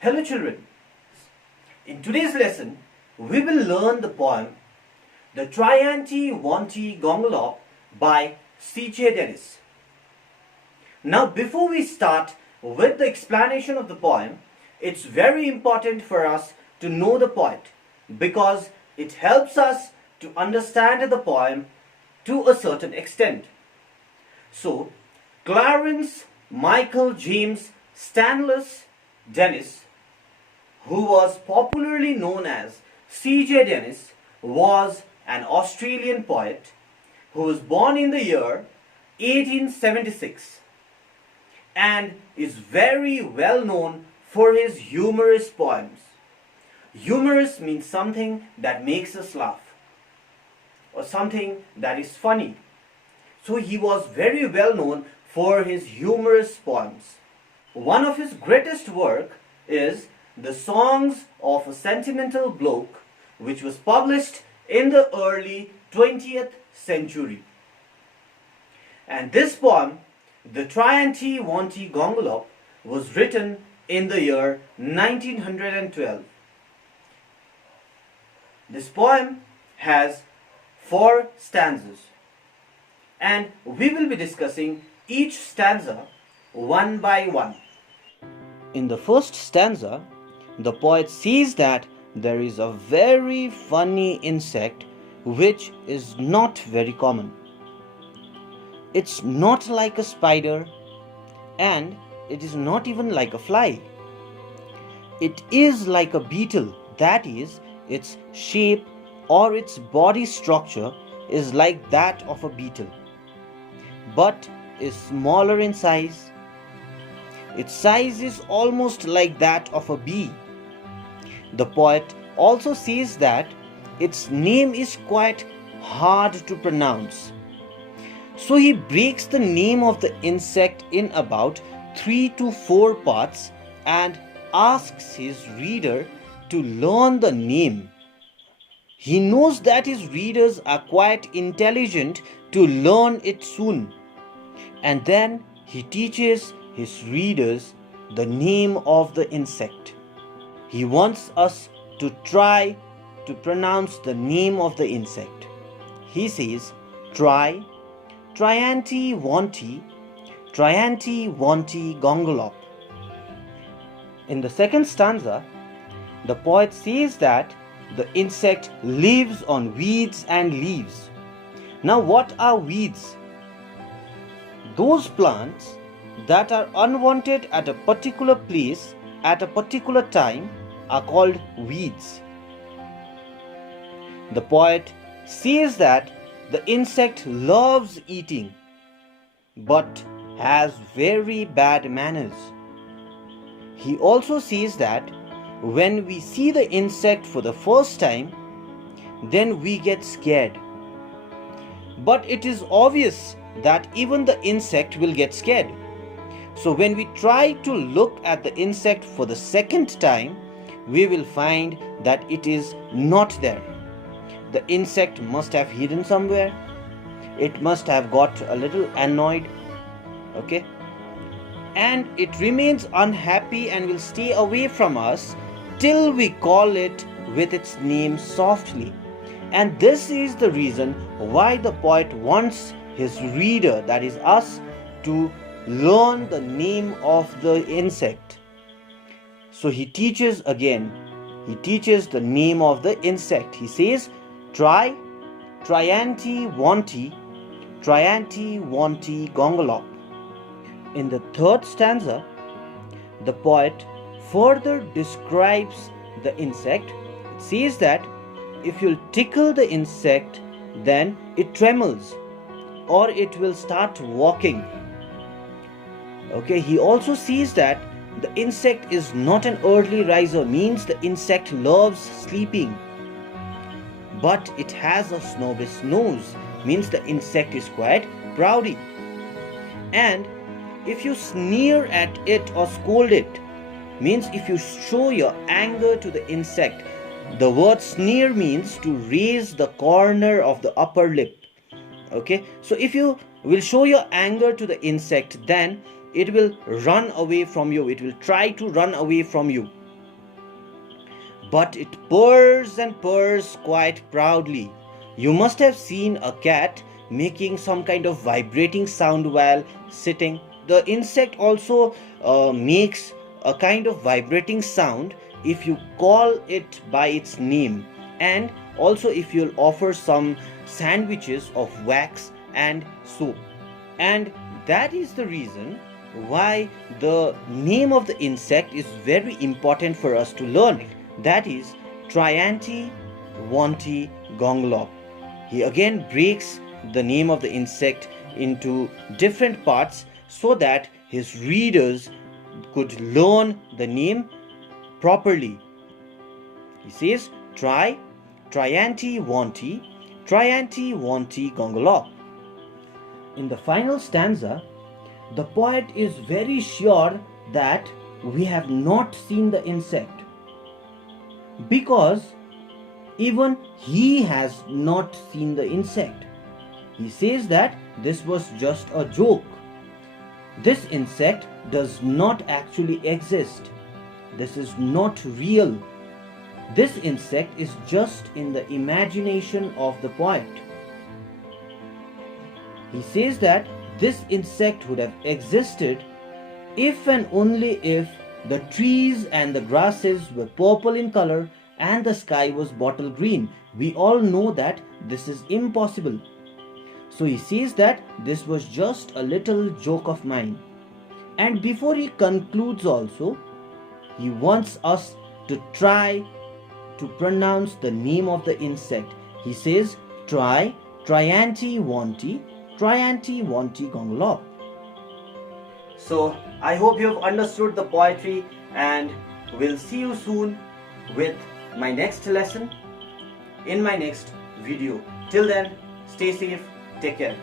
Hello children, in today's lesson we will learn the poem The Triantiwontigongolope by C.J. Dennis. Now before we start with the explanation of the poem, it's very important for us to know the poet because it helps us to understand the poem to a certain extent. So, Clarence Michael James Stanley Dennis, who was popularly known as C.J. Dennis, was an Australian poet who was born in the year 1876 and is very well known for his humorous poems. Humorous means something that makes us laugh or something that is funny. So he was very well known for his humorous poems. One of his greatest work is The Songs of a Sentimental Bloke, which was published in the early 20th century. And this poem, The Triantiwontigongolope, was written in the year 1912. This poem has 4 stanzas, and we will be discussing each stanza one by one. In the first stanza, the poet says that there is a very funny insect which is not very common. It's not like a spider and it is not even like a fly. It is like a beetle, that is, its shape or its body structure is like that of a beetle, but is smaller in size. Its size is almost like that of a bee. The poet also says that its name is quite hard to pronounce. So he breaks the name of the insect in about 3 to 4 parts and asks his reader to learn the name. He knows that his readers are quite intelligent to learn it soon, and then he teaches his readers the name of the insect. He wants us to try to pronounce the name of the insect. He says, Triantiwontigongolope. In the second stanza, the poet says that the insect lives on weeds and leaves. Now, what are weeds? Those plants that are unwanted at a particular place at a particular time are called weeds. The poet says that the insect loves eating but has very bad manners. He also says that when we see the insect for the first time, then we get scared. But it is obvious that even the insect will get scared. So when we try to look at the insect for the second time, we will find that it is not there. The insect must have hidden somewhere. It must have got a little annoyed. Okay? And it remains unhappy and will stay away from us till we call it with its name softly. And this is the reason why the poet wants his reader, that is us, to learn the name of the insect. So he teaches again. He teaches the name of the insect. He says, Triantiwontigongolope. In the third stanza, the poet further describes the insect. It says that if you tickle the insect, then it trembles or it will start walking. Okay, he also says that the insect is not an early riser, means the insect loves sleeping. But it has a snobbish nose, means the insect is quite proudy. And if you sneer at it or scold it, means if you show your anger to the insect. The word sneer means to raise the corner of the upper lip. Okay, so if you will show your anger to the insect, then it will run away from you. It will try to run away from you. but it purrs and purrs quite proudly. You must have seen a cat making some kind of vibrating sound while sitting. The insect also makes a kind of vibrating sound if you call it by its name, and also if you'll offer some sandwiches of wax and soap. And that is the reason why the name of the insect is very important for us to learn. That is Triantiwontigongolope. He again breaks the name of the insect into different parts so that his readers could learn the name properly. He says Triantiwontigongolope. In the final stanza, the poet is very sure that we have not seen the insect, because even he has not seen the insect. He says that this was just a joke. This insect does not actually exist. This is not real. This insect is just in the imagination of the poet. He says that this insect would have existed if and only if the trees and the grasses were purple in color and the sky was bottle green. We all know that this is impossible. So he says that this was just a little joke of mine. And before he concludes also, he wants us to try to pronounce the name of the insect. He says Triantiwontigongolope. So I hope you have understood the poetry, and we'll see you soon with my next lesson in my next video. Till then, stay safe, take care.